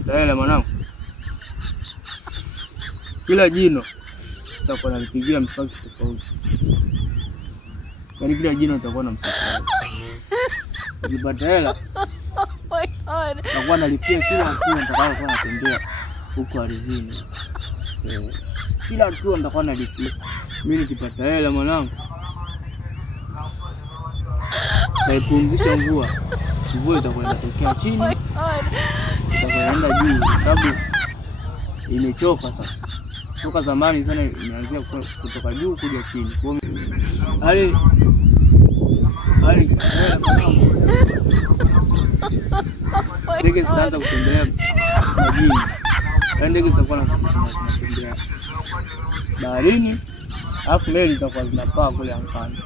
nikipata hela mwanangu, kila jino nitakuwa nalipigia mswaki tofauti. Yaani kila jino nitakuwa na mswaki. Nikipata hela nitakuwa nalipia kila hatua nitakayokuwa natembea huko ardhini. Kila hatua nitakuwa nalipia. Mimi nikipata hela mwanangu, naipumzisha mvua. Mvua itakuwa inatokea chini, itakuwa inaenda juu, sababu imechoka sasa. Toka zamani sana imeanzia kutoka juu kuja chini. Hali ndege zitaanza kutembea majini. Ndege zitakuwa zinatembea baharini, alafu meli zitakuwa zinapaa kule angani.